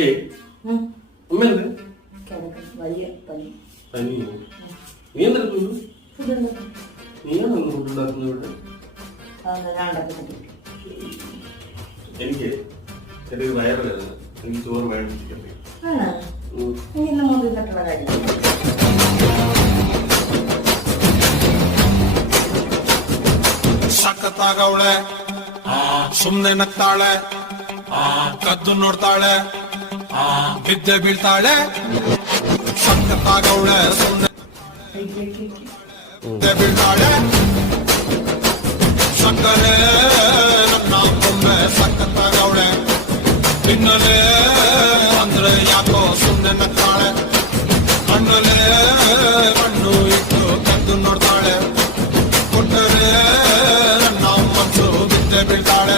ഏയ് അമ്മയല്ലേ വലിയ പനി. പനിയോ? നീ എന്തെടുക്കുന്നു? നീയാണ് ഫുഡ് ഉണ്ടാക്കുന്നത് ഇവിടെ? എനിക്ക് ചെറിയൊരു വയറുവേദന. എനിക്ക് ചോറ് മേടിച്ചിരിക്കണ്ടേ? ಸಖತ್ತಾಗವಳೆ, ಸುಮ್ನೆ ನಗ್ತಾಳೆ, ಕದ್ದು ನೋಡ್ತಾಳೆ, ಬಿದ್ದೆ ಬೀಳ್ತಾಳೆ. ಸಖತ್ತಾಗವಳೆ, ಸುಮ್ನೆ ಬಿದ್ದೆ ಬೀಳ್ತಾಳೆ. ಸಕ್ಕರೆ